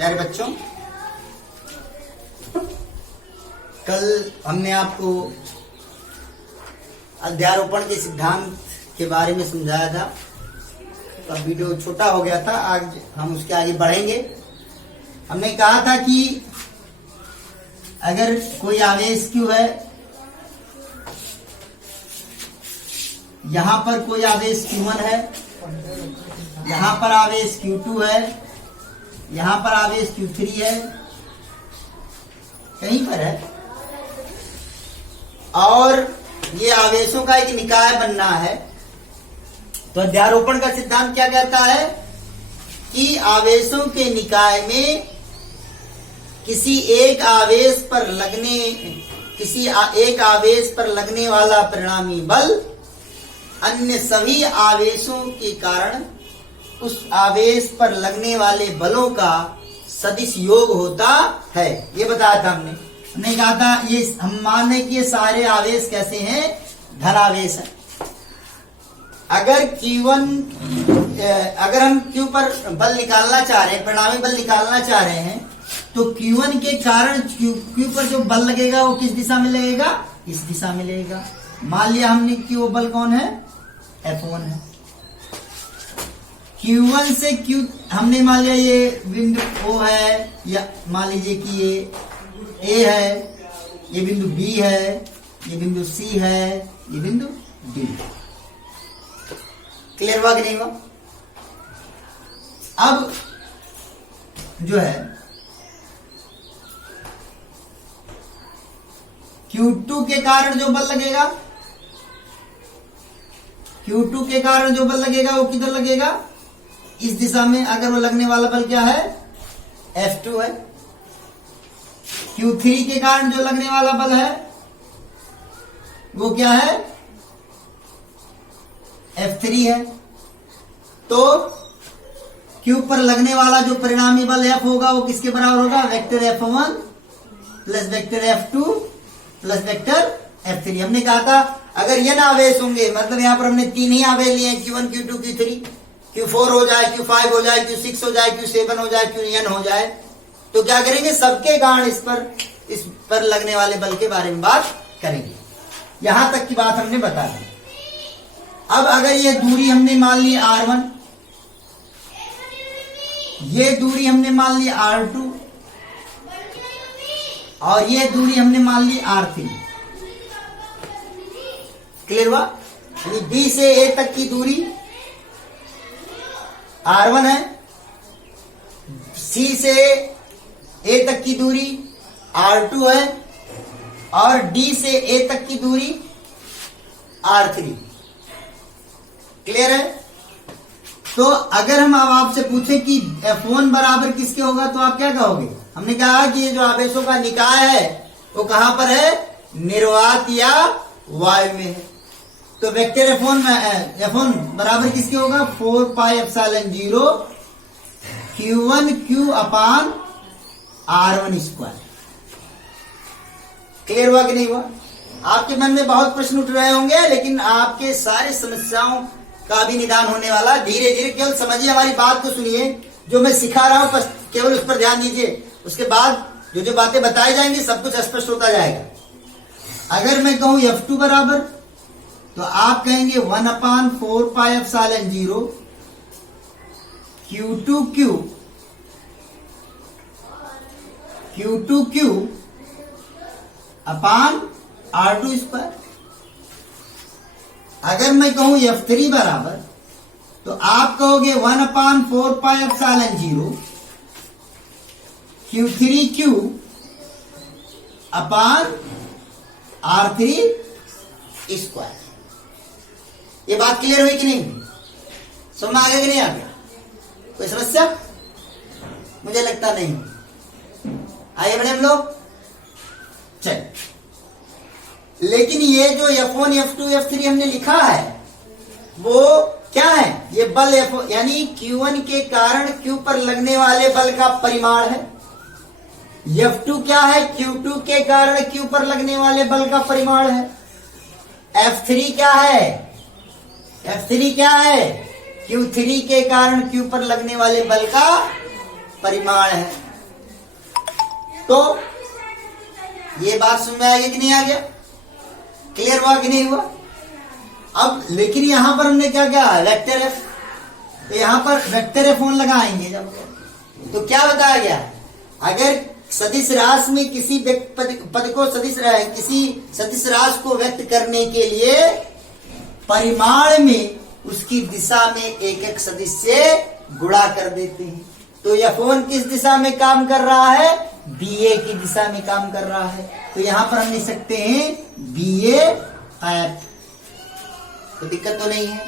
प्यारे बच्चों, कल हमने आपको अध्यारोपण के सिद्धांत के बारे में समझाया था। तो वीडियो छोटा हो गया था, आज हम उसके आगे बढ़ेंगे। हमने कहा था कि अगर कोई आवेश Q है, यहां पर कोई आवेश Q1 है, यहां पर आवेश Q2 है, यहां पर आवेश Q3 है, कहीं पर है, और ये आवेशों का एक निकाय बनना है। तो अध्यारोपण का सिद्धांत क्या कहता है कि आवेशों के निकाय में किसी एक आवेश पर लगने वाला परिणामी बल अन्य सभी आवेशों के कारण उस आवेश पर लगने वाले बलों का सदिश योग होता है। ये बताया था हमने कहा था ये हम माने कि ये सारे आवेश कैसे हैं, धन आवेश है। अगर हम Q पर बल निकालना चाह रहे हैं, परिणामी बल निकालना चाह रहे हैं, तो Q1 के कारण Q पर जो बल लगेगा वो किस दिशा में लगेगा, इस दिशा में लगेगा। मान लिया हमने कि वो बल कौन है, F1 है। Q1 से Q हमने मान लिया ये बिंदु O है, या मान लीजिए कि ये A है, ये बिंदु B है, ये बिंदु C है, ये बिंदु D। क्लियर हुआ कि नहीं हुआ? अब जो है Q2 के कारण जो बल लगेगा, Q2 के कारण जो बल लगेगा वो किधर लगेगा, इस दिशा में। अगर वो लगने वाला बल क्या है, F2 है। Q3 के कारण जो लगने वाला बल है वो क्या है, F3 है। तो Q पर लगने वाला जो परिणामी बल F होगा वो किसके बराबर होगा, vector F1 plus vector F2 plus vector F3। हमने कहा था अगर n आवेश होंगे, मतलब यहां पर हमने 3 ही आवेश लिए हैं, Q1 Q2 Q3, Q4 हो जाए, Q5 हो जाए, Q6 हो जाए, Q7 हो जाए, Qn हो जाए, तो क्या करेंगे, सबके कारण इस पर लगने वाले बल के बारे में बात करेंगे। यहां तक की बात हमने बता दी। अब अगर ये दूरी हमने मान ली R1, ये दूरी हमने मान ली R2, और ये दूरी हमने मान ली R3। क्लियर हुआ? यानी B से A तक की दूरी R1 है, C से A तक की दूरी R2 है, और D से A तक की दूरी R3। क्लियर है? तो अगर हम अब आपसे पूछे कि F1 बराबर किसके होगा, तो आप क्या कहोगे? हमने कहा कि ये जो आवेशों का निकाय है वो कहां पर है, निर्वात या वायु में है। तो वेक्टर F1 बराबर किसके होगा, 4 पाई एप्सिलॉन 0 Q1 Q अपान R1 स्क्वायर। क्लियर हुआ कि नहीं हुआ? आपके मन में बहुत प्रश्न उठ रहे होंगे, लेकिन आपके सारी समस्याओं का भी निदान होने वाला। धीरे धीरे केवल समझिए, हमारी बात को सुनिए, जो मैं सिखा रहा हूं केवल उस पर ध्यान दीजिए। उसके बाद जो बातें बताई जाएंगी सब कुछ स्पष्ट होता जाएगा। अगर मैं कहूं F2 बराबर, तो आप कहेंगे 1 अपान 4 pi epsilon 0 Q2Q upon R2 square. अगर मैं कहूं F3 बराबर, तो आप कहोगे 1 अपान 4 pi epsilon 0 Q3Q upon R3 square. ये बात क्लियर हुई कि नहीं? समझ में आ गया कि नहीं आ गया? कोई समस्या? मुझे लगता नहीं। आइए बढ़े हम लोग। चल, लेकिन ये जो F1 F2 F3 हमने लिखा है वो क्या है, ये बल F यानी Q1 के कारण Q पर लगने वाले बल का परिमाण है। F2 क्या है, Q2 के कारण Q पर लगने वाले बल का परिमाण है। F3 क्या है, F3 क्या है, Q3 के कारण Q पर लगने वाले बल का परिमाण है। तो ये बात समझ में आ गया कि नहीं आ गया? क्लियर हुआ कि नहीं हुआ? अब लेकिन यहां पर हमने क्या किया, वेक्टर एफ, तो यहां पर वेक्टर एफ ऑन लगाएंगे जब, तो क्या बताया गया, अगर सदिश राशि में किसी पद को किसी सदिश राशि को व्यक्त करने के लिए परिमाण में उसकी दिशा में एक एक सदिश से गुणा कर देते हैं, तो F1 किस दिशा में काम कर रहा है, BA की दिशा में काम कर रहा है, तो यहां पर हम लिख सकते हैं BA F, तो दिक्कत तो नहीं है,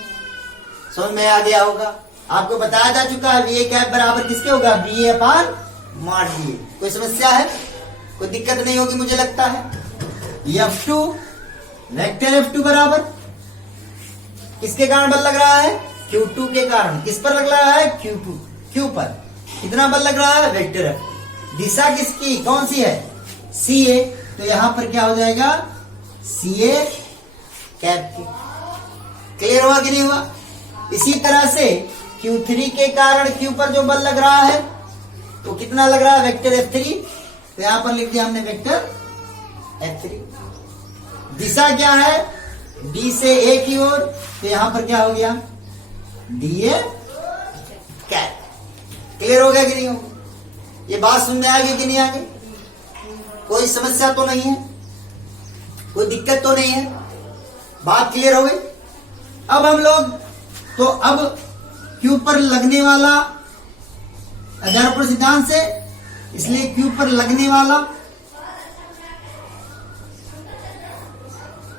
समझ में आ गया होगा। आपको बताया जा चुका है BA कैप बराबर किसके होगा, BA अपान मॉड BA। कोई समस्या है, कोई दिक्कत नहीं होगी मुझे लगता है। F2 वेक्टर F2 बराबर किसके कारण बल लग रहा है, Q2 के कारण। किस पर लग रहा है, Q2, Q पर कितना बल लग रहा है, वेक्टर F। दिशा किसकी कौन सी है, CA, तो यहां पर क्या हो जाएगा, CA कैप की। क्लियर हुआ कि नहीं हुआ? इसी तरह से Q3 के कारण Q पर जो बल लग रहा है तो कितना लग रहा है, वेक्टर F3, तो यहां पर लिख दिया हमने वेक्टर F3। दिशा क्या है, D से A की ओर, तो यहां पर क्या हो गया, DA कैप। क्लियर हो गया कि नहीं हो? ये बात समझ में आ गई कि नहीं आ गई? कोई समस्या तो नहीं है, कोई दिक्कत तो नहीं है, बात क्लियर हो गई। अब हम लोग तो अब Q पर लगने वाला अध्यारोपण सिद्धांत से, इसलिए Q पर लगने वाला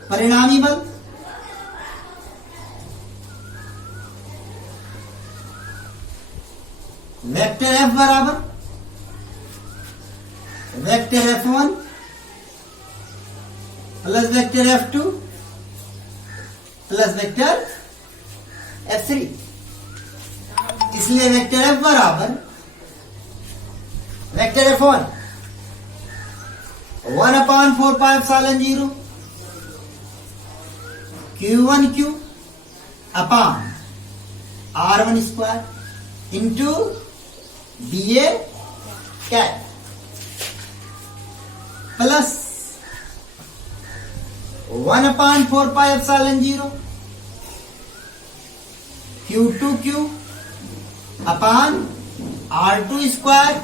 परिणामी बल वेक्टर F बराबर vector F1 plus vector F2 plus vector F3, इसलिए वेक्टर F बराबर vector F1 1/4πε0 Q1Q upon R1 square into BA cap plus 1/4πε0 Q2Q upon R2 square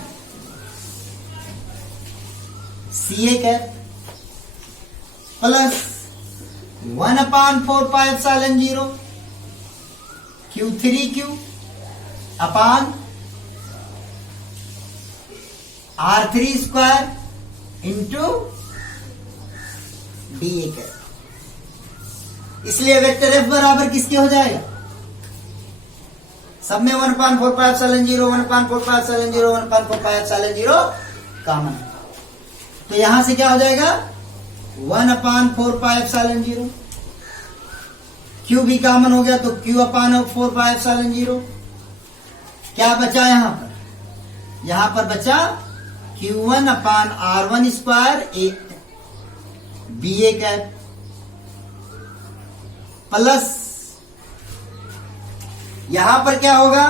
CA cap plus 1/4πε0 Q3Q upon R3 square into DA cap. इसलिए vector F बराबर किसके हो जाएगा, सब में 1/4πε0 1/4πε0 1/4πε0 common, तो यहां से क्या हो जाएगा 1/4πε0, Q भी कॉमन हो गया तो Q/4πε0। क्या बचा यहां पर बचा Q1/R1 square BA cap plus यहां पर क्या होगा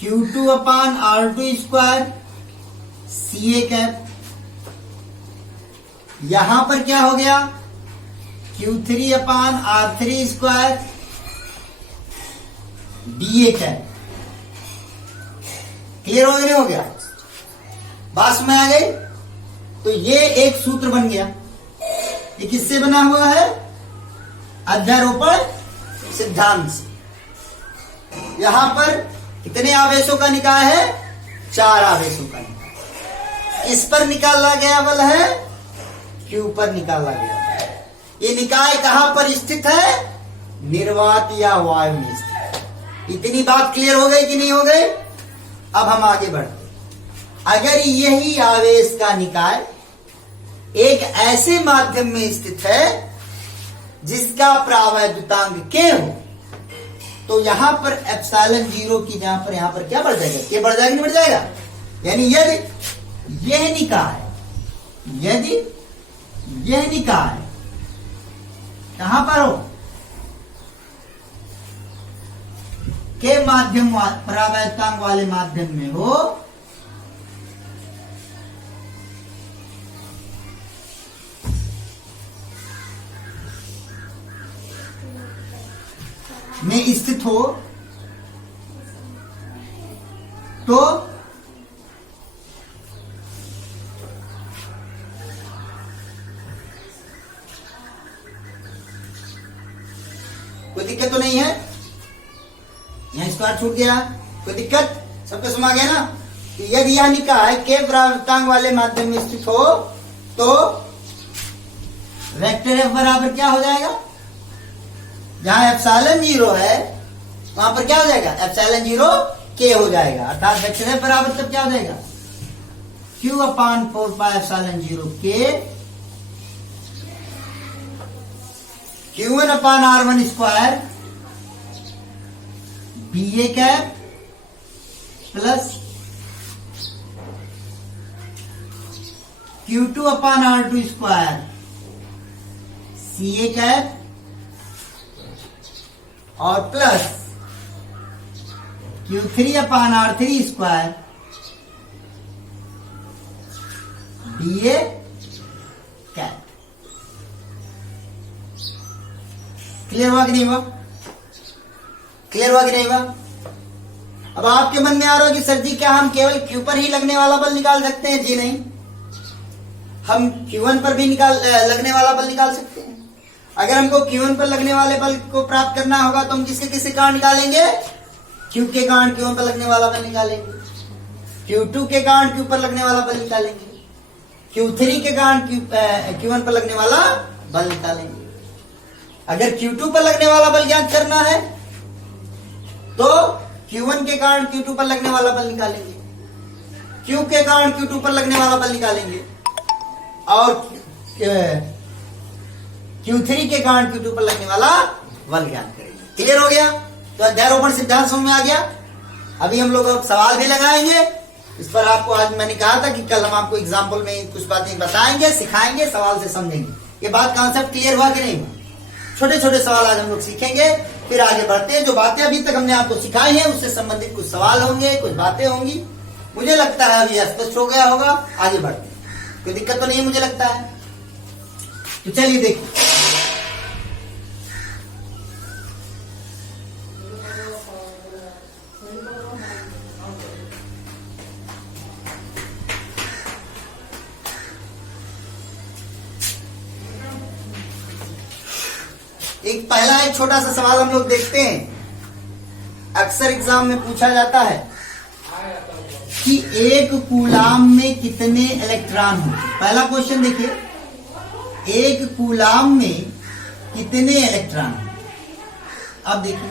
Q2/R2 स्क्वायर CA कैप, यहां पर क्या हो गया Q3/R3 square DA cap. Clear हो गया, नहीं हो गया? बात में आ गई? तो ये एक सूत्र बन गया, ये किससे बना हुआ है, अध्यारोपण सिद्धांत से। यहां पर कितने आवेशों का निकाय है, 4 आवेशों का निकाय। इस पर निकाला गया बल है, Q पर निकाला गया। ये निकाय कहां पर स्थित है, निर्वात या वायु में स्थित। इतनी बात क्लियर हो गई कि नहीं हो गई? अब हम आगे बढ़ते। अगर यही आवेश का निकाय एक ऐसे माध्यम में स्थित है जिसका प्रावैद्युतांक K हो, तो यहां पर ε0 की जहां पर यहां पर क्या बढ़ जाएगा, K बढ़ जाएगा, नहीं बढ़ जाएगा? यानी यदि यह निकाय कहां पर हो, के माध्यम प्रावैद्युतांक वाले माध्यम में हो, में स्थित हो तो कोई दिक्कत तो नहीं है? यहां स्क्वायर छूट गया, कोई दिक्कत? सबको समझ गया ना? तो यदि यह निकाय है के प्रावर्तांक वाले माध्यम में स्थित हो तो वेक्टर एफ बराबर क्या हो जाएगा? जहां एप्सिलॉन 0 है वहां पर क्या हो जाएगा? एप्सिलॉन 0 के हो जाएगा। अर्थात वेक्टर एफ बराबर तब क्या हो जाएगा? Q अपान 4 पाई एप्सिलॉन 0 के Q1 अपान R1 square BA cap plus Q2 अपान R2 स्क्वायर CA कैप और प्लस Q3 अपान R3 square BA cap. Clear हुआ कि नहीं हुआ? क्लियर हुआ कि नहीं हुआ? अब आपके मन में आ रहा है कि सर जी क्या हम केवल Q पर ही लगने वाला बल निकाल सकते हैं? जी नहीं, हम Q1 पर भी लगने वाला बल निकाल सकते हैं। अगर हमको Q1 पर लगने वाले बल को प्राप्त करना होगा तो हम किसके किसके कारण निकालेंगे? Q के कारण Q1 पर लगने वाला बल निकालेंगे, Q2 के कारण Q पर लगने वाला बल निकालेंगे, Q3 के कारण Q1 पर लगने वाला बल निकालेंगे। अगर Q2 पर लगने वाला बल ज्ञात करना है तो Q1 के कारण Q2 पर लगने वाला बल निकालेंगे, Q के कारण Q2 पर लगने वाला बल निकालेंगे और Q3 के कारण Q2 पर लगने वाला बल ज्ञात करेंगे। क्लियर हो गया? तो अध्यारोपण सिद्धांत समझ में आ गया। अभी हम लोग सवाल भी लगाएंगे इस पर। आपको आज मैंने कहा था कि कल हम आपको एग्जाम्पल में कुछ बातें बताएंगे, सिखाएंगे, सवाल से समझेंगे। ये बात कॉन्सेप्ट क्लियर हुआ कि नहीं हुआ? छोटे छोटे सवाल आज हम लोग सीखेंगे, फिर आगे बढ़ते हैं। जो बातें अभी तक हमने आपको सिखाई हैं उससे संबंधित कुछ सवाल होंगे, कुछ बातें होंगी। मुझे लगता है अभी स्पष्ट हो गया होगा। आगे बढ़ते हैं, कोई दिक्कत तो नहीं है मुझे लगता है। तो चलिए देखिए, एक छोटा सा सवाल हम लोग देखते हैं। अक्सर एग्जाम में पूछा जाता है कि एक कूलाम में कितने इलेक्ट्रॉन होते? पहला क्वेश्चन देखिए, एक कूलाम में कितने इलेक्ट्रॉन होते? अब देखिए,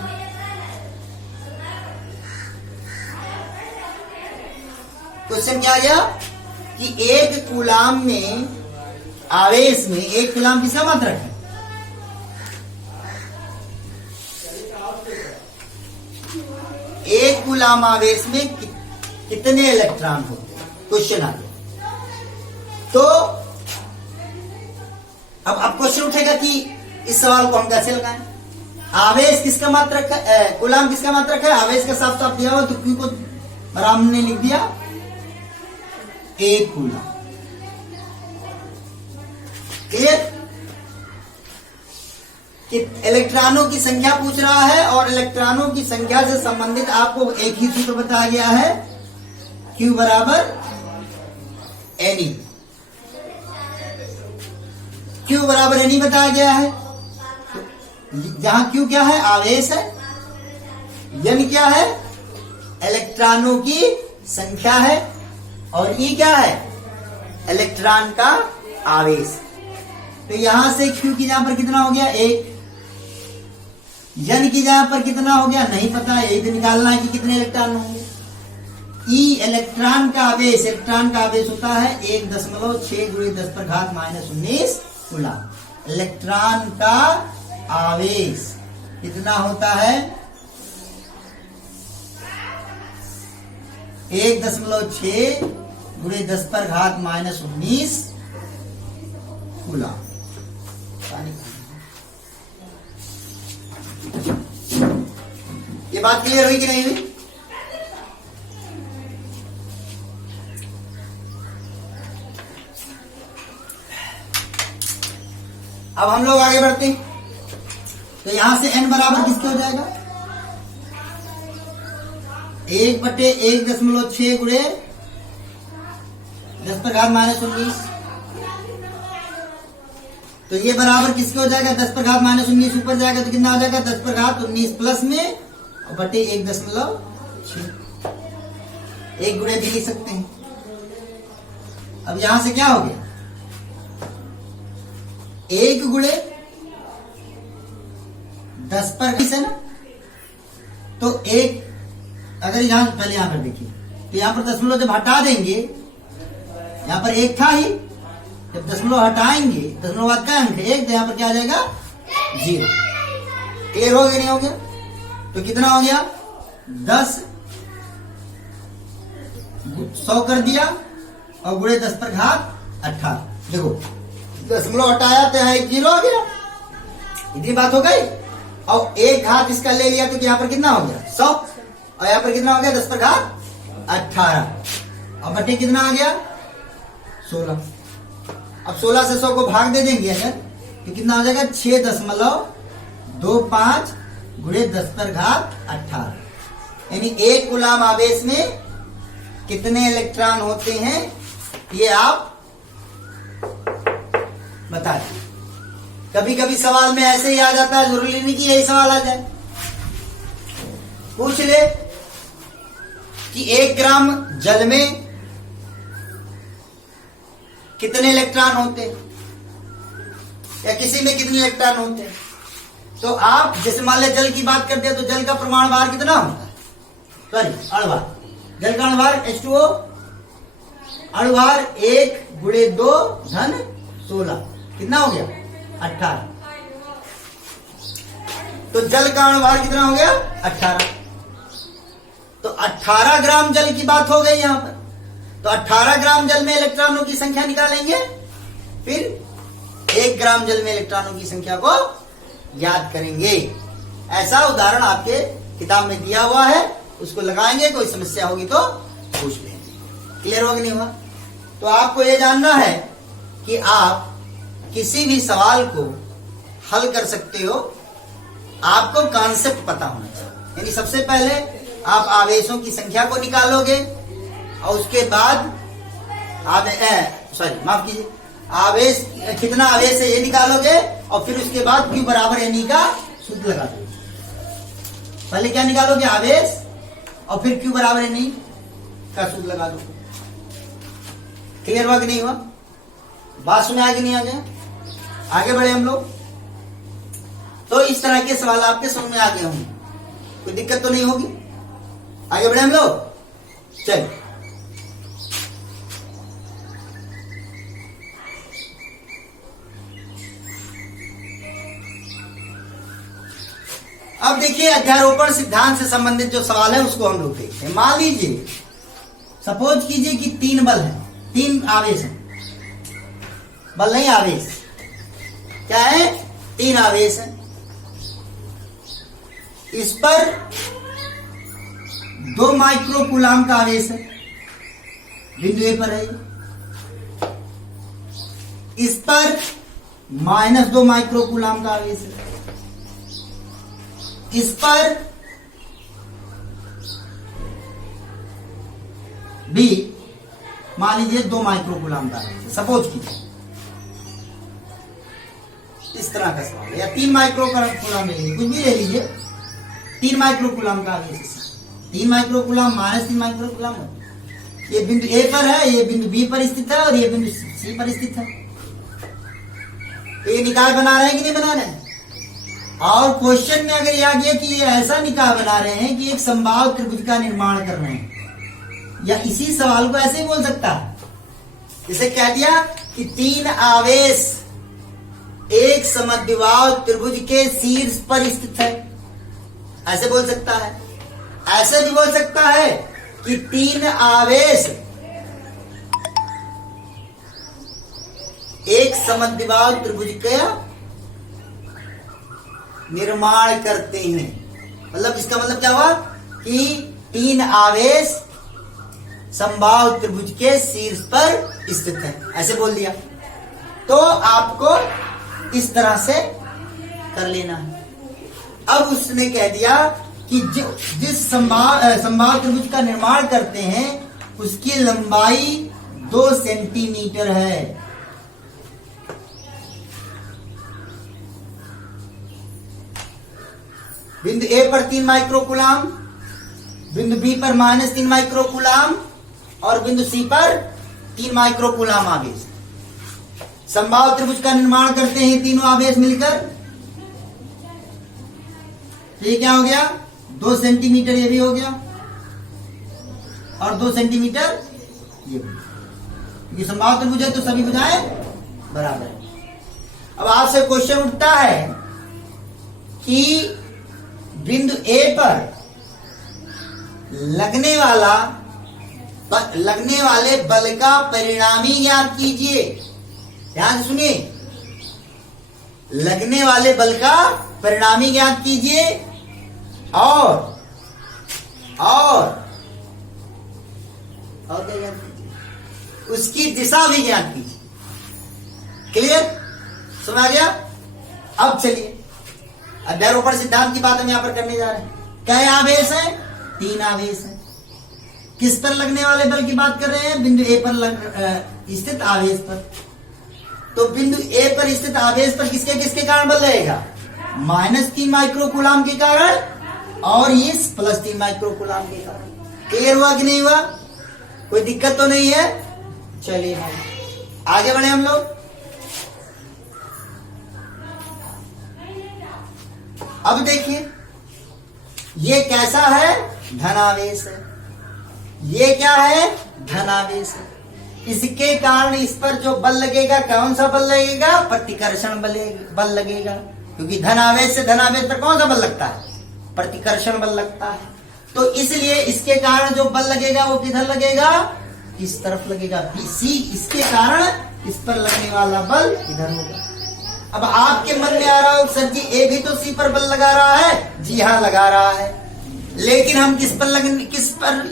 क्वेश्चन क्या आ गया कि एक कूलाम में आवेश में, एक कूलाम किसका मात्रक है? एक कूलाम आवेश में कितने इलेक्ट्रॉन होते हैं? क्वेश्चन आ गया। तो अब क्वेश्चन उठेगा कि इस सवाल को हम कैसे लगाएं? आवेश किसका मात्रक है? कूलाम किसका मात्रक है? आवेश का साफ साफ दिया हुआ, तो क्यू को बराबर ने लिख दिया एक कूलाम। क्लियर? कि इलेक्ट्रॉनों की संख्या पूछ रहा है और इलेक्ट्रॉनों की संख्या से संबंधित आपको एक ही सूत्र बताया गया है, Q बराबर Ne। Q बराबर Ne बताया गया है। जहां Q क्या है? आवेश है। N क्या है? इलेक्ट्रॉनों की संख्या है। और E क्या है? इलेक्ट्रॉन का आवेश। तो यहां से Q की जहां पर कितना हो गया? 1। N की जगह पर कितना हो गया? नहीं पता, यही तो निकालना है कि कितने इलेक्ट्रॉन होंगे। E इलेक्ट्रॉन का आवेश, इलेक्ट्रॉन का आवेश होता है 1.6 × 10⁻⁻19 कूलाम। इलेक्ट्रॉन का आवेश कितना होता है? 1.6 × 10⁻⁻19 कूलाम। ये बात क्लियर हुई कि नहीं हुई? अब हम लोग आगे बढ़ते हैं। तो यहां से n बराबर किसके हो जाएगा? 1/1.6 गुणे 10⁻−19। तो ये बराबर किसके हो जाएगा? 10⁻−19 ऊपर जाएगा तो कितना हो जाएगा? 10⁻19 प्लस में और बटे 1.6। 1 गुणे भी लिख सकते हैं। अब यहां से क्या हो गया? 1 गुणे 10 है ना, तो 1 अगर यहां पहले यहां पर देखिए तो यहां पर दशमलव जब हटा देंगे, यहां पर 1 था ही, जब दशमलव हटाएंगे, दशमलव बाद का अंक है 1, तो यहां पर क्या आ जाएगा? 0। क्लियर हो गया नहीं हो गया? तो कितना हो गया? 10 100 कर दिया और गुणे 10⁻18। देखो दशमलव हटाया तो यहाँ 1 0 आ गया, इतनी बात हो गई। और 1 घात इसका ले लिया तो यहाँ पर कितना हो गया? 100। और यहाँ पर कितना हो गया? 10⁻18। और बटे कितना आ गया? 16। अब 16 से 100 को भाग दे देंगे अगर, तो कितना हो जाएगा? 6.25 गुणे 10⁻18। यानी 1 कूलाम आवेश में कितने इलेक्ट्रॉन होते हैं ये आप बता दें। कभी कभी सवाल में ऐसे ही आ जाता है, जरूरी नहीं कि यही सवाल आ जाए। पूछ ले कि 1 ग्राम जल में कितने इलेक्ट्रॉन होते हैं या किसी में कितने इलेक्ट्रॉन होते हैं। तो आप जैसे मान ले जल की बात करते हैं तो जल का परमाणु भार कितना होता है? सॉरी, अणुभार। जल का अणुभार H2O, अणुभार 1 गुणे 2 धन 16 कितना हो गया? 18। तो जल का अणुभार कितना हो गया? 18। तो 18 ग्राम जल की बात हो गई यहां पर। तो 18 ग्राम जल में इलेक्ट्रॉनों की संख्या निकालेंगे, फिर 1 ग्राम जल में इलेक्ट्रॉनों की संख्या को याद करेंगे। ऐसा उदाहरण आपके किताब में दिया हुआ है, उसको लगाएंगे, कोई समस्या होगी तो पूछ लेंगे। क्लियर होगा नहीं हुआ? तो आपको यह जानना है कि आप किसी भी सवाल को हल कर सकते हो, आपको कॉन्सेप्ट पता होना चाहिए। यानी सबसे पहले आप आवेशों की संख्या को निकालोगे और उसके बाद माफ कीजिए, आवेश कितना आवेश है ये निकालोगे और फिर उसके बाद Q बराबर यानी का सूत्र लगा दोगे। पहले क्या निकालोगे? आवेश, और फिर Q बराबर यानी का सूत्र लगा दो। क्लियर हुआ कि नहीं हुआ? बात सुने आगे नहीं आ गया? आगे बढ़े हम लोग। तो इस तरह के सवाल आपके समझ में आ गए होंगे, कोई दिक्कत तो नहीं होगी। आगे बढ़े हम लोग। चल अब देखिए, अध्यारोपण सिद्धांत से संबंधित जो सवाल है उसको हम लोग देखते हैं। मान लीजिए, सपोज कीजिए कि 3 बल है, 3 आवेश है, बल नहीं आवेश, क्या है? 3 आवेश है। इस पर 2 माइक्रो कूलाम का आवेश है, बिंदु ए पर है। इस पर -2 माइक्रो कूलाम का आवेश है। इस पर भी मान लीजिए 2 माइक्रो कूलाम का आवेश है, सपोज कीजिए। इस तरह का सवाल है, या 3 माइक्रो कूलाम ले लीजिए, कुछ भी ले लीजिए। 3 माइक्रो कूलाम का आवेश है, 3 माइक्रो कूलाम -3 माइक्रो कूलाम। ये बिंदु ए पर है, ये बिंदु बी पर स्थित है और ये बिंदु सी पर स्थित है। ये निकाय बना रहे हैं कि नहीं बना रहे हैं? और क्वेश्चन में अगर आ गया कि ये ऐसा निकाय बना रहे हैं कि एक समबाहु त्रिभुज का निर्माण कर रहे हैं, या इसी सवाल को ऐसे ही बोल सकता है, जैसे कह दिया कि 3 आवेश एक समद्विबाहु त्रिभुज के शीर्ष पर स्थित है, ऐसे बोल सकता है। ऐसे भी बोल सकता है कि 3 आवेश एक समद्विबाहु त्रिभुज का निर्माण करते हैं। मतलब इसका मतलब क्या हुआ कि 3 आवेश समबाहु त्रिभुज के शीर्ष पर स्थित है, ऐसे बोल दिया। तो आपको इस तरह से कर लेना है। अब उसने कह दिया कि जिस समबाहु त्रिभुज का निर्माण करते हैं उसकी लंबाई 2 सेंटीमीटर है। बिंदु ए पर 3 माइक्रोकूलाम, बिंदु बी पर -3 माइक्रोकूलाम और बिंदु सी पर 3 माइक्रोकूलाम आवेश। समबाहु त्रिभुज का निर्माण करते हैं तीनों आवेश मिलकर, तो ये क्या हो गया 2 सेंटीमीटर ये भी हो गया और 2 सेंटीमीटर ये भी, क्योंकि समबाहु त्रिभुज है तो सभी भुजाएं बराबर है। अब आपसे क्वेश्चन उठता है कि बिंदु ए पर लगने वाले बल का परिणामी ज्ञात कीजिए। ध्यान से सुनिए, लगने वाले बल का परिणामी ज्ञात कीजिए और क्या ज्ञात कीजिए, उसकी दिशा भी ज्ञात कीजिए। क्लियर, समझ आ गया? अब चलिए अध्यारोपण सिद्धांत की बात हम यहां पर करने जा रहे हैं। क्या आवेश है? 3 आवेश है। किस पर लगने वाले बल की बात कर रहे हैं? बिंदु ए पर स्थित आवेश पर। तो बिंदु ए पर स्थित आवेश पर किसके किसके कारण बल लगेगा? -3 माइक्रोकूलाम के कारण और इस +3 माइक्रोकूलाम के कारण। क्लियर हुआ कि नहीं हुआ? कोई दिक्कत तो नहीं है? चलिए आगे बढ़े हम लोग। अब देखिए ये कैसा है? धनावेश है। ये क्या है? धनावेश है। इसके कारण इस पर जो बल लगेगा, कौन सा बल लगेगा? प्रतिकर्षण बल लगेगा, क्योंकि धनावेश से धनावेश पर कौन सा बल लगता है? प्रतिकर्षण बल लगता है। तो इसलिए इसके कारण जो बल लगेगा वो किधर लगेगा? इस तरफ लगेगा। इसके कारण इस पर लगने वाला बल इधर होगा। अब आपके मन में आ रहा हो सर जी ए भी तो सी पर बल लगा रहा है। जी हाँ, लगा रहा है, लेकिन हम किस पर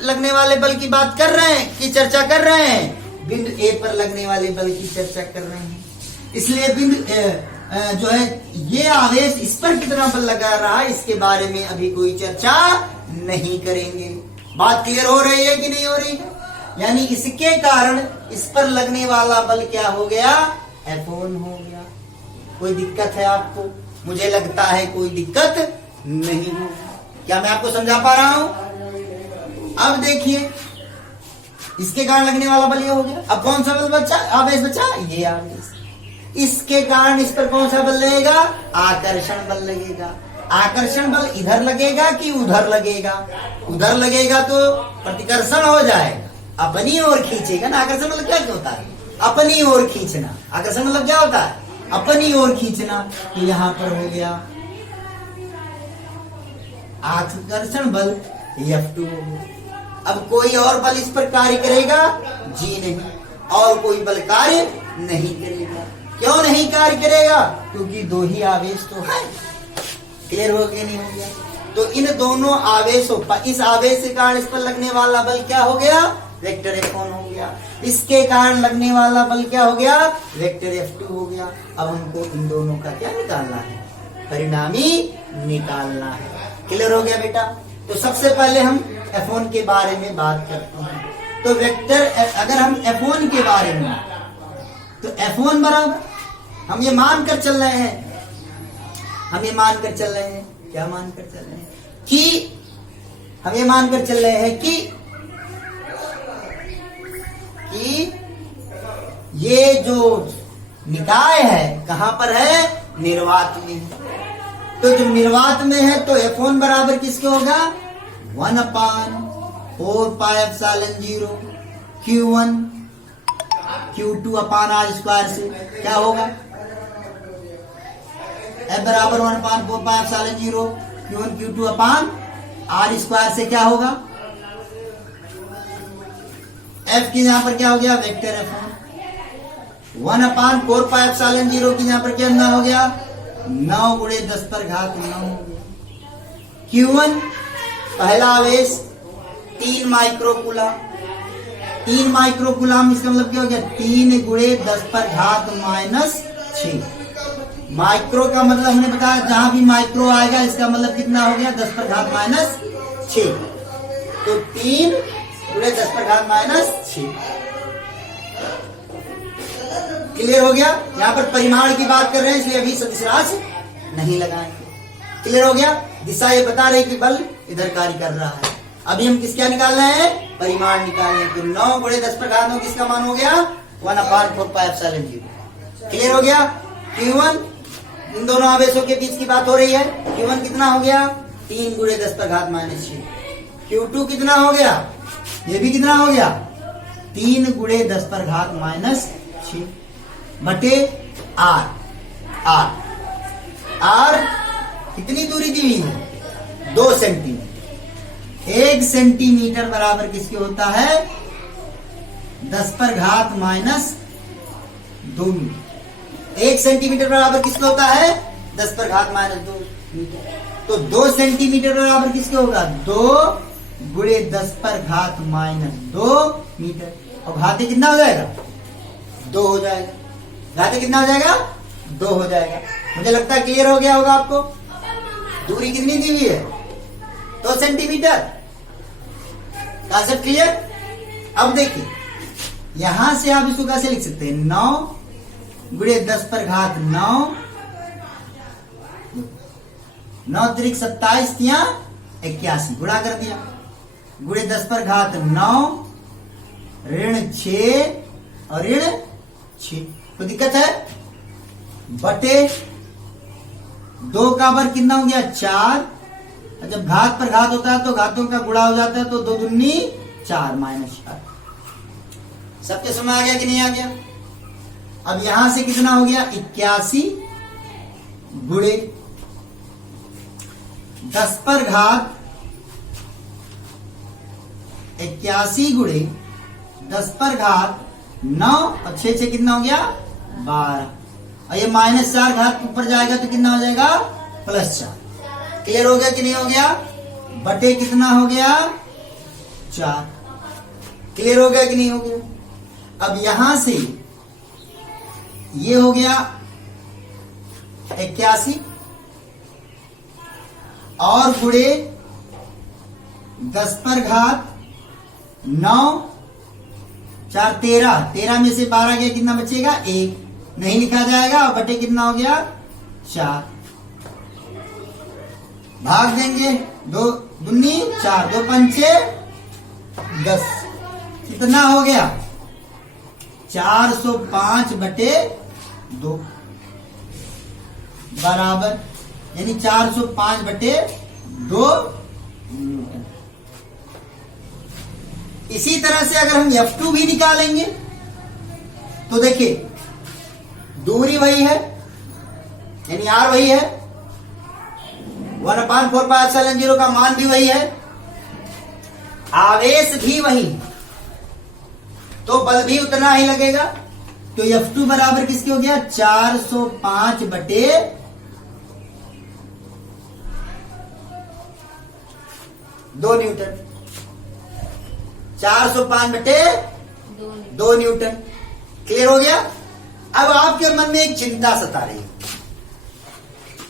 लगने वाले बल की बात कर रहे हैं, की चर्चा कर रहे हैं? बिंदु ए पर लगने वाले बल की चर्चा कर रहे हैं। इसलिए बिंदु जो है ये आवेश इस पर कितना बल लगा रहा है इसके बारे में अभी कोई चर्चा नहीं करेंगे। बात क्लियर हो रही है कि नहीं हो रही है? यानी इसके कारण इस पर लगने वाला बल क्या हो गया? F1 हो गया। कोई दिक्कत है आपको? मुझे लगता है कोई दिक्कत नहीं हो। क्या मैं आपको समझा पा रहा हूं? अब देखिए इसके कारण लगने वाला बल ये हो गया। अब कौन सा बल बचा? आवेश बचा, ये आवेश। इसके कारण इस पर कौन सा बल लगेगा? आकर्षण बल लगेगा। आकर्षण बल इधर लगेगा कि उधर लगेगा? उधर लगेगा तो प्रतिकर्षण हो जाएगा, अपनी ओर खींचेगा ना। आकर्षण मतलब क्या होता है? अपनी ओर खींचना। आकर्षण मतलब क्या होता है? अपनी ओर खींचना। तो यहां पर हो गया आकर्षण बल F2 हो गया। अब कोई और बल इस पर कार्य करेगा? जी नहीं, और कोई बल कार्य नहीं करेगा। क्यों नहीं कार्य करेगा? क्योंकि 2 ही आवेश तो है। क्लियर हो गया नहीं हो गया? तो इन दोनों आवेशों पर, इस आवेश के कारण इस पर लगने वाला बल क्या हो गया? वेक्टर F1 हो गया। इसके कारण लगने वाला बल क्या हो गया? वेक्टर F2 हो गया। अब हमको इन दोनों का क्या निकालना है? परिणामी निकालना है। क्लियर हो गया बेटा? तो सबसे पहले हम F1 के बारे में बात करते हैं। तो वेक्टर अगर हम F1 के बारे में, तो F1 बराबर हम ये मानकर चल रहे हैं, क्या मानकर चल रहे हैं? कि हम ये मानकर चल रहे हैं कि ये जो निकाय है कहां पर है? निर्वात में है। तो जो निर्वात में है तो F1 बराबर किसके होगा? 1/4πε0 Q1 Q2/r² से क्या होगा? F बराबर 1/4πε0 Q1 Q2/r² से क्या होगा? F की यहां पर क्या हो गया? Vector F1। 1/4πε0 की यहां पर क्या ना हो गया? 9 × 10⁻9 हो गया। Q1 पहला आवेश 3 माइक्रोकूलाम। 3 माइक्रोकूलाम इसका मतलब क्या हो गया? 3 × 10⁻⁶। माइक्रो का मतलब हमने बताया जहां भी माइक्रो आएगा इसका मतलब कितना हो गया 10 पर घात माइनस 6। तो 3 गुणे 10 पर घात माइनस 6। क्लियर हो गया। यहाँ पर परिमाण की बात कर रहे हैं इसलिए अभी सदिश राशि नहीं लगाएंगे। क्लियर हो गया। दिशा ये बता रही कि बल इधर कार्य कर रहा है। अभी हम किसका निकाल रहे हैं परिमाण निकाल रहे हैं। तो 9 गुणे 10 पर घात 9 किसका मान हो गया 1/4πε0। क्लियर हो गया। Q1 इन दोनों आवेशों के बीच की बात हो रही है। Q1 कितना हो गया 3 गुणे 10 पर घात माइनस 6। Q2 कितना हो गया ये भी कितना हो गया 3 गुणे 10 पर घात माइनस 6 बटे R। R कितनी दूरी दी हुई है 2 सेंटीमीटर। 1 सेंटीमीटर बराबर किसके होता है 10 पर घात माइनस 2 मीटर। 1 सेंटीमीटर बराबर किसके होता है 10 पर घात माइनस 2 मीटर। तो 2 सेंटीमीटर बराबर किसके होगा 2 गुणे 10 पर घात माइनस 2 मीटर। और घाते कितना हो जाएगा 2 हो जाएगा। घाते कितना हो जाएगा 2 हो जाएगा। मुझे लगता है क्लियर हो गया होगा आपको। दूरी कितनी दी हुई है 2 सेंटीमीटर। Concept clear. अब देखिए यहां से आप इसको कैसे लिख सकते हैं 9 गुणे 10 पर घात 9 9 त्रिक 27 या 81 गुणा कर दिया गुणे 10 पर घात 9 ऋण 6 और ऋण 6। कोई दिक्कत है बटे 2 का वर्ग कितना हो गया 4। जब घात पर घात होता है तो घातों का गुणा हो जाता है तो 2 दूनी 4 माइनस 4। सबके समझ आ गया कि नहीं आ गया। अब यहां से कितना हो गया 81 गुणे 10 पर घात 81 गुणे 10 पर घात 9 और 6 कितना हो गया 12। और ये माइनस 4 घात ऊपर जाएगा तो कितना हो जाएगा +4। क्लियर हो गया कि नहीं हो गया बटे कितना हो गया 4। क्लियर हो गया कि नहीं हो गया। अब यहां से ये हो गया 81 और गुणे 10 पर घात 9 4 13 में से 12 गया कितना बचेगा 1 नहीं लिखा जाएगा। और बटे कितना हो गया 4 भाग देंगे 2 दूनी 4 2 पंचे 10 कितना हो गया 405 बटे 2 बराबर यानी 405 बटे 2 न्यूटन। इसी तरह से अगर हम F2 भी निकालेंगे तो देखिए दूरी वही है यानी R वही है 1/4πε0 का मान भी वही है आवेश भी वही तो बल भी उतना ही लगेगा। तो F2 बराबर किसके हो गया 405 बटे 2 न्यूटन। 405 बटे 2 न्यूटन। क्लियर हो गया। अब आपके मन में एक चिंता सता रही है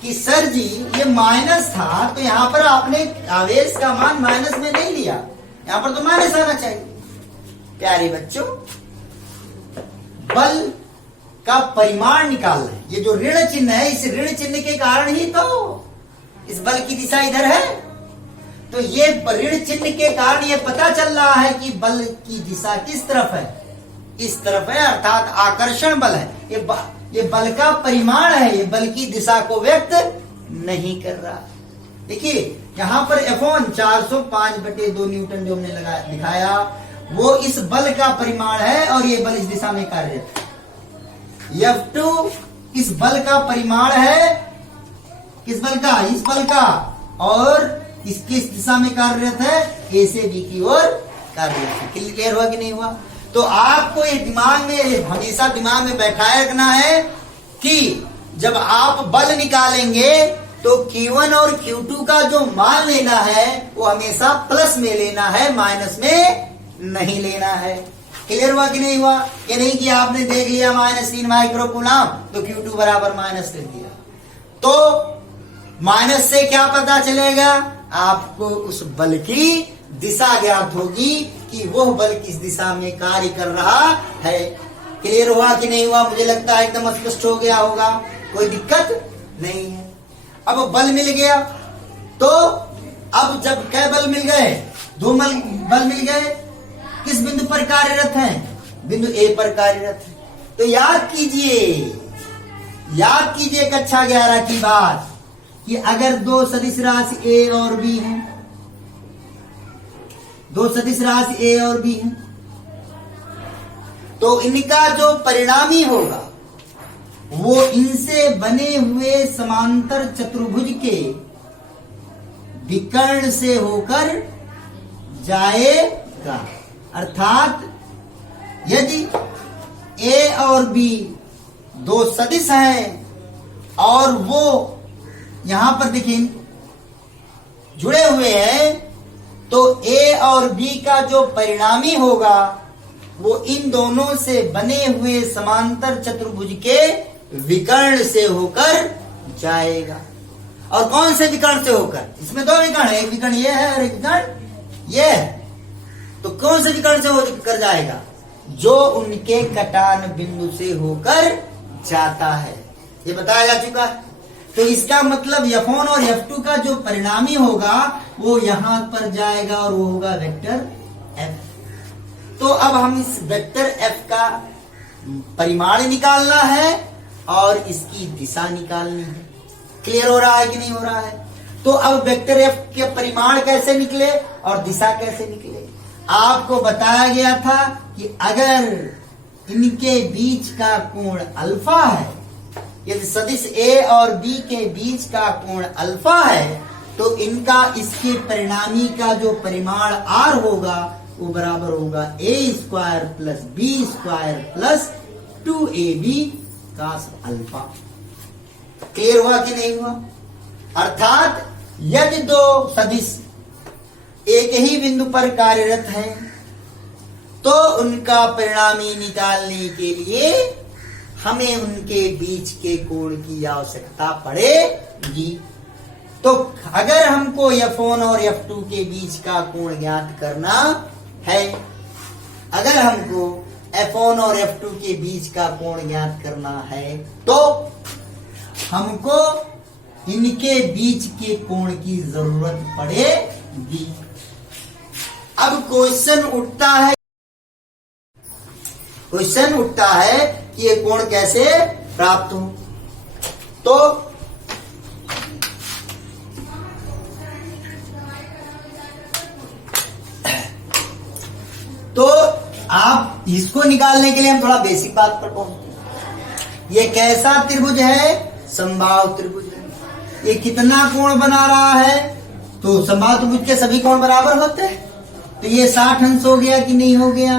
कि सर जी ये माइनस था तो यहां पर आपने आवेश का मान माइनस में नहीं लिया यहां पर तो माइनस आना चाहिए। प्यारे बच्चों बल का परिमाण निकाल रहे हैं। ये जो ऋण चिन्ह है इस ऋण चिन्ह के कारण ही तो इस बल की दिशा इधर है। तो ये ऋण चिन्ह के कारण ये पता चल रहा है कि बल की दिशा किस तरफ है इस तरफ है अर्थात आकर्षण बल है। ये बल का परिमाण है ये बल की दिशा को व्यक्त नहीं कर रहा। देखिए यहां पर F1 405 बटे 2 न्यूटन जो हमने दिखाया वो इस बल का परिमाण है और ये बल इस दिशा में कार्यरत है। F2 इस बल का परिमाण है किस बल का इस बल का और इसकी इस दिशा में कार्यरत है A से B की ओर कार्यरत है। क्लियर हुआ कि नहीं हुआ। तो आपको ये दिमाग में हमेशा दिमाग में बैठाए रखना है कि जब आप बल निकालेंगे तो Q1 और Q2 का जो मान लेना है वो हमेशा प्लस में लेना है माइनस में नहीं लेना है। क्लियर हुआ कि नहीं हुआ। ये नहीं कि आपने देख लिया -3 माइक्रो कूलम तो Q2 बराबर माइनस कर दिया। तो माइनस से क्या पता चलेगा? आपको उस बल की दिशा ज्ञात होगी कि वह बल किस दिशा में कार्य कर रहा है। क्लियर हुआ कि नहीं हुआ? मुझे लगता है एकदम स्पष्ट हो गया होगा, कोई दिक्कत नहीं है। अब बल मिल गया, तो अब जब कै बल मिल गए? दो बल मिल गए। किस बिंदु पर कार्यरत हैं? बिंदु ए पर कार्यरत है। तो याद कीजिए कक्षा 11 की बात कि अगर दो सदिश राशि ए और बी हैं, दो सदिश राशि ए और बी हैं, तो इनका जो परिणामी होगा वो इनसे बने हुए समांतर चतुर्भुज के विकर्ण से होकर जाएगा। अर्थात यदि ए और बी दो सदिश हैं और वो यहां पर देखिए जुड़े हुए हैं, तो ए और बी का जो परिणामी होगा वो इन दोनों से बने हुए समांतर चतुर्भुज के विकर्ण से होकर जाएगा। और कौन से विकर्ण से होकर? इसमें दो विकर्ण है, एक विकर्ण ये है और एक विकर्ण ये है। तो कौन से विकर्ण से होकर जाएगा? जो उनके कटान बिंदु से होकर जाता है, ये बताया जा चुका है। तो इसका मतलब F1 और F2 का जो परिणामी होगा वो यहां पर जाएगा और वो होगा वेक्टर F। तो अब हम इस वेक्टर F का परिमाण निकालना है और इसकी दिशा निकालनी है। क्लियर हो रहा है कि नहीं हो रहा है? तो अब वेक्टर F के परिमाण कैसे निकले और दिशा कैसे निकले? आपको बताया गया था कि अगर इनके बीच का कोण अल्फा है, यदि सदिश A और B के बीच का कोण अल्फा है, तो इनका इसके परिणामी का जो परिमाण R होगा वो बराबर होगा A² plus B² plus 2AB cos alpha. Clear हुआ कि नहीं हुआ? अर्थात यदि दो सदिश एक ही बिंदु पर कार्यरत हैं तो उनका परिणामी निकालने के लिए हमें उनके बीच के कोण की आवश्यकता पड़ेगी। तो अगर हमको F1 और F2 के बीच का कोण ज्ञात करना है, अगर हमको F1 और F2 के बीच का कोण ज्ञात करना है, तो हमको इनके बीच के कोण की जरूरत पड़ेगी। अब क्वेश्चन उठता है कि ये कोण कैसे प्राप्त हो। तो आप इसको निकालने के लिए हम थोड़ा बेसिक बात पर पहुंचते हैं। ये कैसा त्रिभुज है? समबाहु त्रिभुज है। ये कितना कोण बना रहा है? तो समबाहु त्रिभुज के सभी कोण बराबर होते हैं। तो ये 60 अंश हो गया कि नहीं हो गया?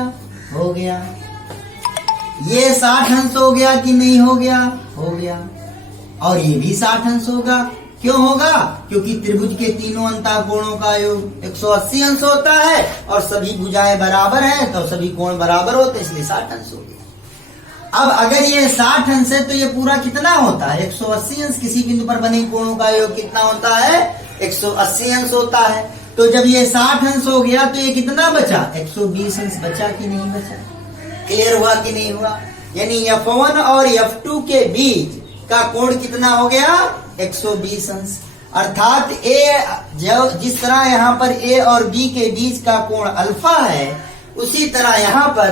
हो गया। ये 60 अंश हो गया कि नहीं हो गया? हो गया। और ये भी 60 अंश होगा। क्यों होगा? क्योंकि त्रिभुज के तीनों अंतःकोणों का योग 180 अंश होता है और सभी भुजाएं बराबर हैं, तो सभी कोण बराबर होते हैं, इसलिए 60 अंश हो गया। अब अगर ये 60 अंश है तो ये पूरा कितना होता है? 180 अंश। किसी बिंदु पर बने कोणों का योग कितना होता है? 180 अंश होता है। तो जब ये 60 अंश हो गया तो ये कितना बचा? 120 अंश बचा कि नहीं बचा? क्लियर हुआ कि नहीं हुआ? यानी F1 और F2 के बीच का कोण कितना हो गया? 120 अंश। अर्थात जिस तरह यहाँ पर A और B के बीच का कोण अल्फा है, उसी तरह यहाँ पर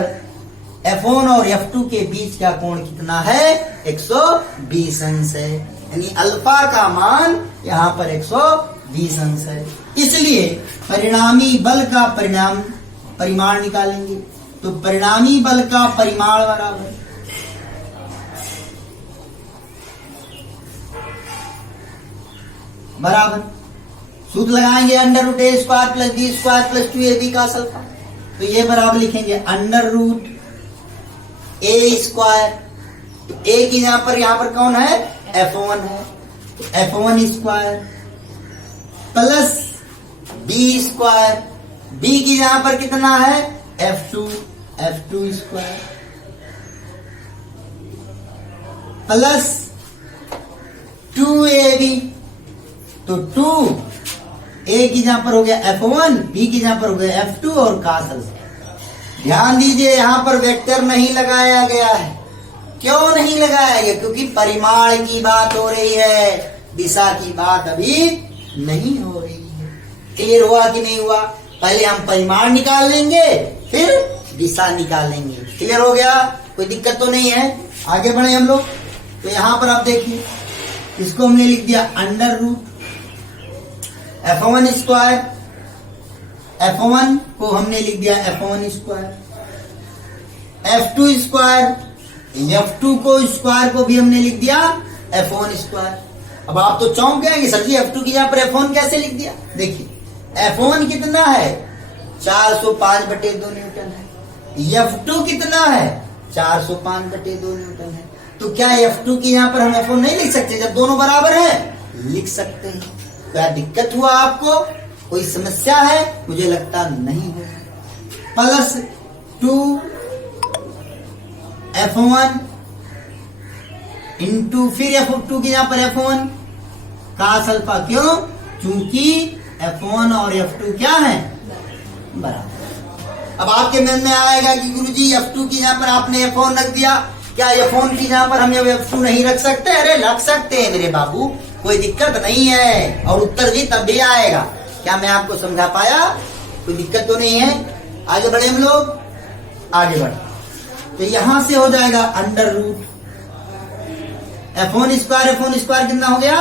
F1 और F2 के बीच का कोण कितना है? 120 अंश है। यानी अल्फा का मान यहाँ पर 120 अंश है। इसलिए परिणामी बल का परिमाण निकालेंगे। तो परिणामी बल का परिमाण बराबर सूत्र लगाएंगे √A² plus B² plus 2AB cos alpha. तो ये बराबर लिखेंगे √A²। तो A की यहाँ पर कौन है? F1 है। तो F1² प्लस B²। B की यहाँ पर कितना है? F2² प्लस 2 2ab, तो 2a की जहां पर हो गया F1, b की जहां पर हो गया F2 और cos अल्फा। ध्यान दीजिए यहां पर वेक्टर नहीं लगाया गया है। क्यों नहीं लगाया गया? क्योंकि परिमाण की बात हो रही है, दिशा की बात अभी नहीं हो रही है। क्लियर हुआ कि नहीं हुआ? पहले हम परिमाण निकाल लेंगे, फिर दिशा निकालेंगे। क्लियर हो गया? कोई दिक्कत तो नहीं है? आगे बढ़े हम लोग। तो यहां पर आप देखिए, इसको हमने लिख दिया under root F1 square, F1 को हमने लिख दिया F1 square, F2 square, F2 को स्क्वायर को भी हमने लिख दिया F1 स्क्वायर। अब आप तो चौंक गए सर जी F2 की यहाँ पर F1 कैसे लिख दिया? देखिए F1 कितना है? 405/2 न्यूटन है। F2 कितना है? 405/2 न्यूटन है। तो क्या F2 की यहाँ पर हम F1 नहीं लिख सकते? जब दोनों बराबर है लिख सकते हैं। क्या दिक्कत हुआ आपको? कोई समस्या है? मुझे लगता नहीं है। प्लस 2F1 इंटू फिर F2 की यहाँ पर F1 cos अल्फा। क्यों? क्योंकि F1 और F2 क्या है? बराबर। अब आपके मन में आएगा कि गुरुजी F2 की यहाँ पर आपने F1 रख दिया, क्या F1 की यहाँ पर हम F2 नहीं रख सकते? अरे रख सकते हैं मेरे बाबू, कोई दिक्कत नहीं है। और उत्तर भी तब भी आएगा। क्या मैं आपको समझा पाया? कोई दिक्कत तो नहीं है? आगे बढ़े हम लोग, आगे बढ़े। तो यहां से हो जाएगा अंडर रूट F1 स्क्वायर कितना हो गया?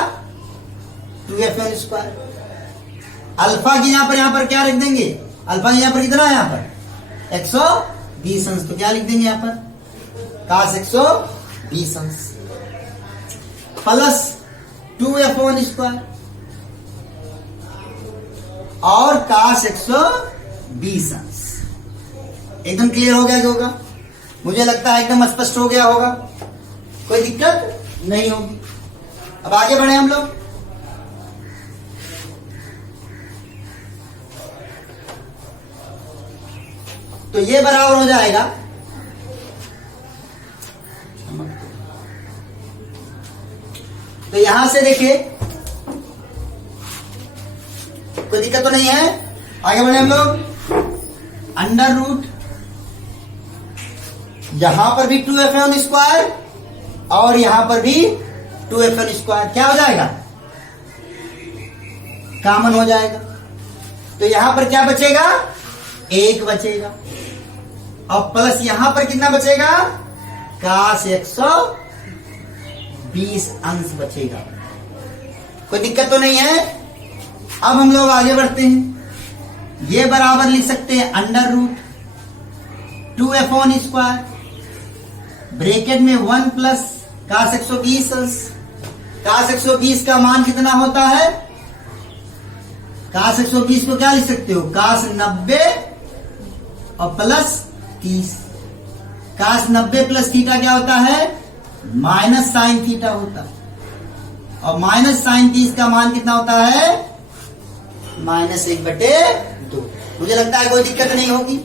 2F1 square. अल्फा की यहां पर क्या रख देंगे? अल्फा यहां पर कितना है? यहां पर 120 अंश। तो क्या लिख देंगे यहां पर? cos 120 अंश प्लस 2F1 स्क्वायर और cos 120 अंश। एकदम क्लियर हो गया? होगा, मुझे लगता है एकदम स्पष्ट हो गया होगा, कोई दिक्कत नहीं होगी। अब आगे बढ़े हम लोग। तो ये बराबर हो जाएगा तो यहां से देखिए कोई दिक्कत तो नहीं है? आगे बढ़े हम लोग। अंडर रूट यहां पर भी 2F1 स्क्वायर और यहां पर भी 2F1 स्क्वायर क्या हो जाएगा? कॉमन हो जाएगा। तो यहां पर क्या बचेगा? 1 बचेगा। और प्लस यहां पर कितना बचेगा? cos 120 अंश बचेगा। कोई दिक्कत तो नहीं है? अब हम लोग आगे बढ़ते हैं। ये बराबर लिख सकते हैं under root 2F1 square bracket में 1 प्लस cos 120 अंश। cos 120 का मान कितना होता है? cos 120 को क्या लिख सकते हो? cos 90 और प्लस 30। cos 90 प्लस थीटा क्या होता है? माइनस साइन थीटा होता है। और माइनस साइन 30 का मान कितना होता है? -1/2। मुझे लगता है कोई दिक्कत नहीं होगी,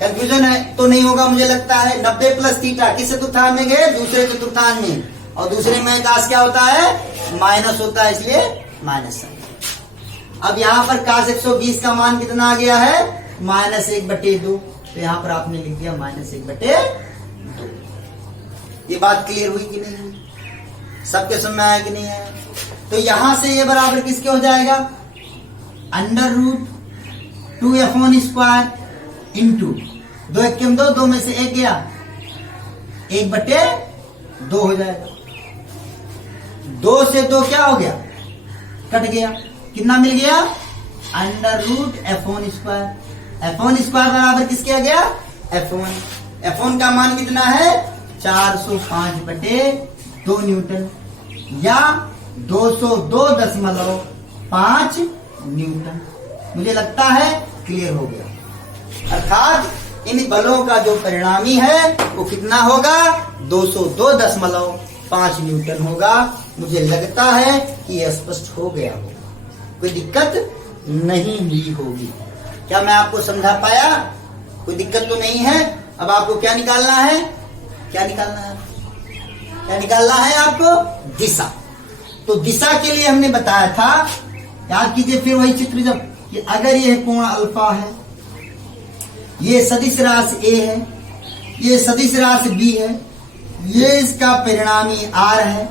कंफ्यूजन है तो नहीं होगा मुझे लगता है। 90 प्लस थीटा किस चतुर्थांश में गए? दूसरे चतुर्थांश में। और दूसरे में cos क्या होता है? माइनस होता है, इसलिए माइनस साइन। अब यहां पर cos 120 का मान कितना आ गया है? -1/2। तो यहां पर आपने लिख दिया -1/2। ये बात क्लियर हुई कि नहीं हुई? सबके समझ में आया कि नहीं आया? तो यहां से ये बराबर किसके हो जाएगा? Under root 2F1 square into 2 1 2, 2 में से 1 गया, 1/2 हो जाएगा। 2 से 2 क्या हो गया? कट गया। कितना मिल गया? Under root F1 square. F1 square बराबर किसके आ गया? F1। F1 का मान कितना है? 405/2 न्यूटन या 202.5 न्यूटन। मुझे लगता है क्लियर हो गया। अर्थात इन बलों का जो परिणामी है वो कितना होगा? 202.5 न्यूटन होगा। मुझे लगता है कि यह स्पष्ट हो गया होगा, कोई दिक्कत नहीं हुई होगी। क्या मैं आपको समझा पाया? कोई दिक्कत तो नहीं है? अब आपको क्या निकालना है? क्या निकालना है? क्या निकालना है आपको? दिशा। तो दिशा के लिए हमने बताया था, याद कीजिए फिर वही चित्र, जब कि अगर यह कोण अल्फा है, ये सदिश राशि ए है, ये सदिश राशि बी है, ये इसका परिणामी आर है।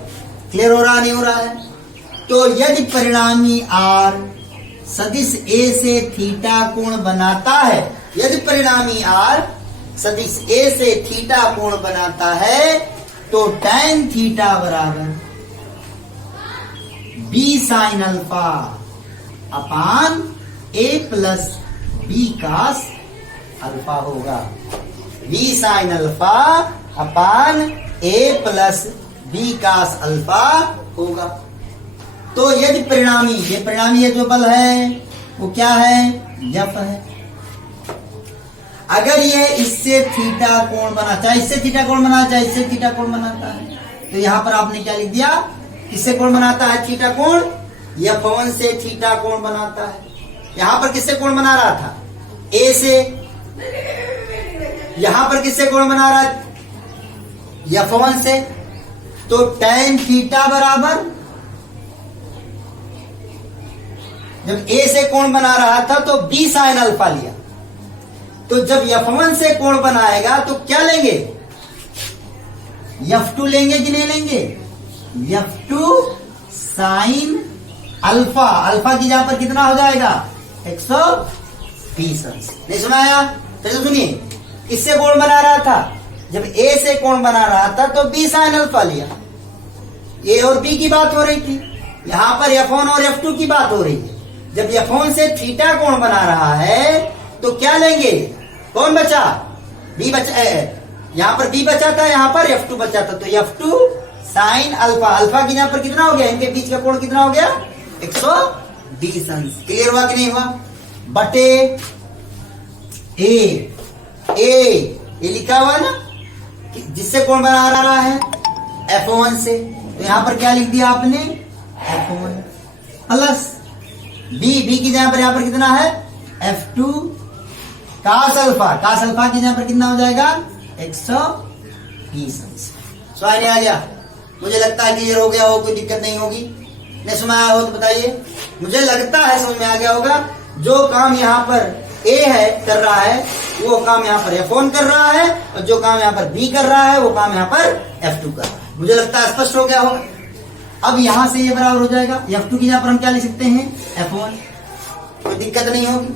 क्लियर हो रहा नहीं हो रहा है? तो यदि परिणामी आर सदिश ए से थीटा कोण बनाता है, यदि परिणामी आर सदिश ए से थीटा कोण बनाता है, तो tan थीटा बराबर बी साइन अल्फा अपान ए प्लस बी कास अल्फा होगा। बी साइन अल्फा अपान ए प्लस बी कास अल्फा होगा। तो यदि परिणामी, ये परिणामी ये जो बल है वो क्या है? एफ है। अगर ये इससे थीटा कोण बना, चाहे इससे थीटा कोण बना, चाहे इससे थीटा कोण बनाता है, तो यहां पर आपने क्या लिख दिया? किससे कोण बनाता है थीटा कोण? F1 से थीटा कोण बनाता है। यहां पर किससे कोण बना रहा था? ए से। यहां पर किससे कोण बना रहा? F1 से। तो tan थीटा बराबर, जब ए से कोण बना रहा था तो बी साइन अल्फा लिया, तो जब F1 से कोण बनाएगा तो क्या लेंगे? F2 लेंगे कि नहीं लेंगे? F2 साइन अल्फा, अल्फा की जगह पर कितना हो जाएगा? 120 अंश। नहीं सुनाया? फिर से सुनिए, किससे कोण बना रहा था? जब ए से कोण बना रहा था तो बी साइन अल्फा लिया, ए और बी की बात हो रही थी। यहां पर F1 और F2 की बात हो रही है। जब F1 से थीटा कोण बना रहा है तो क्या लेंगे? कौन बचा? बी बचा। यहां पर बी बचा था, यहां पर F2 बचा था, तो F2 साइन अल्फा, अल्फा की यहां पर कितना हो गया? इनके बीच का कोण कितना हो गया? 120 अंश। क्लियर हुआ कि नहीं हुआ? बटे ए, ये लिखा हुआ ना, जिससे कोण बना रहा है F1 से, तो यहां पर क्या लिख दिया आपने? F1 प्लस बी की जगह पर यहां पर कितना है? F2 कास अल्फा, कास अल्फा की जगह पर कितना हो जाएगा? 120 अंश। समझ में आ गया? मुझे लगता है क्लियर हो गया हो, कोई दिक्कत नहीं होगी। नहीं सुनाया हो तो बताइए। मुझे लगता है समझ में आ गया होगा। जो काम यहाँ पर ए है कर रहा है, वो काम यहाँ पर F1 कर रहा है, और जो काम यहाँ पर बी कर रहा है वो काम यहाँ पर F2 कर रहा है। मुझे लगता है स्पष्ट हो गया होगा। अब यहां से ये बराबर हो जाएगा, F2 की जगह पर हम क्या लिख सकते हैं? F1। कोई दिक्कत नहीं होगी।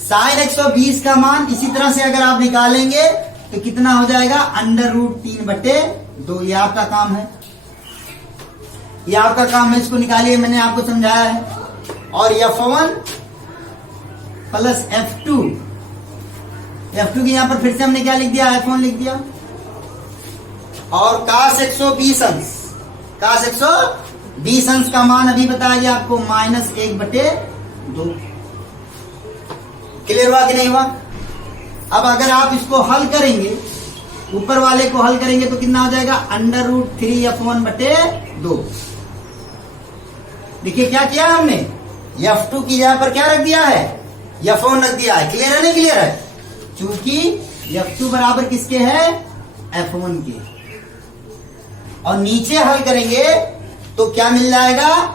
साइन 120 का मान इसी तरह से अगर आप निकालेंगे तो कितना हो जाएगा? √3/2। ये आपका काम है, ये आपका काम है, इसको निकालिए, मैंने आपको समझाया है। और F1 प्लस F2, F2 की यहां पर फिर से हमने क्या लिख दिया? F1 लिख दिया। और कास 120 अंश, कास 120 अंश का मान अभी बताया गया आपको -1/2। क्लियर हुआ कि नहीं हुआ? अब अगर आप इसको हल करेंगे, ऊपर वाले को हल करेंगे तो कितना हो जाएगा? √3F1/2। देखिए क्या किया हमने? F2 की जगह पर क्या रख दिया है? F1 रख दिया है। क्लियर है नहीं क्लियर है? क्योंकि F2 बराबर किसके है? F1 के। और नीचे हल करेंगे तो क्या मिल जाएगा?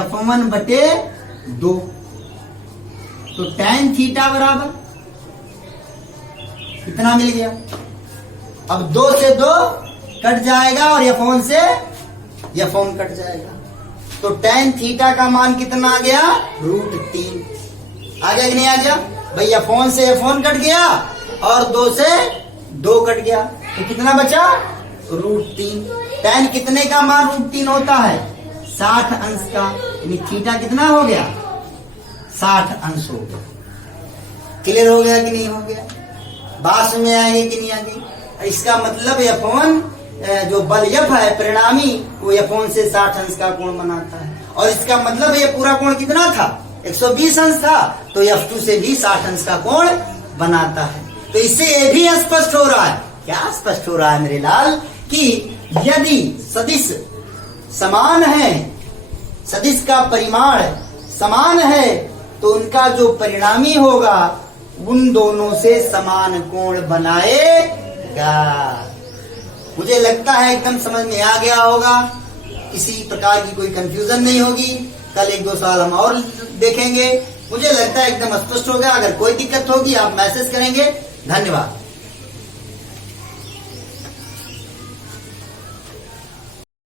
F1/2। तो tan थीटा बराबर कितना मिल गया? अब 2 से 2 कट जाएगा और F1 से F1 कट जाएगा, तो tan थीटा का मान कितना आ गया? √3। आ गया कि नहीं आ गया भाई? F1 से F1 कट गया और 2 से 2 कट गया, तो कितना बचा? √3। tan कितने का मान √3 होता है? 60 अंश का, यानी थीटा कितना हो गया? 60 अंश हो गया। क्लियर हो गया कि नहीं हो गया? बात में आई कि नहीं आ गई? इसका मतलब F1 जो बल F है परिणामी, वो F1 से 60 अंश का कोण बनाता है। और इसका मतलब ये पूरा कोण कितना था? 120 अंश था, तो F2 से भी 60 अंश का कोण बनाता है। तो इससे ये भी स्पष्ट हो रहा है, क्या स्पष्ट हो रहा है मेरे लाल, कि यदि सदिश समान है, सदिश का परिमाण समान है, तो उनका जो परिणामी होगा उन दोनों से समान कोण बनाएगा। मुझे लगता है एकदम समझ में आ गया होगा। किसी प्रकार की कोई कंफ्यूजन नहीं होगी। कल 1-2 सवाल हम और देखेंगे। मुझे लगता है एकदम स्पष्ट होगा। अगर कोई दिक्कत होगी आप मैसेज करेंगे। धन्यवाद।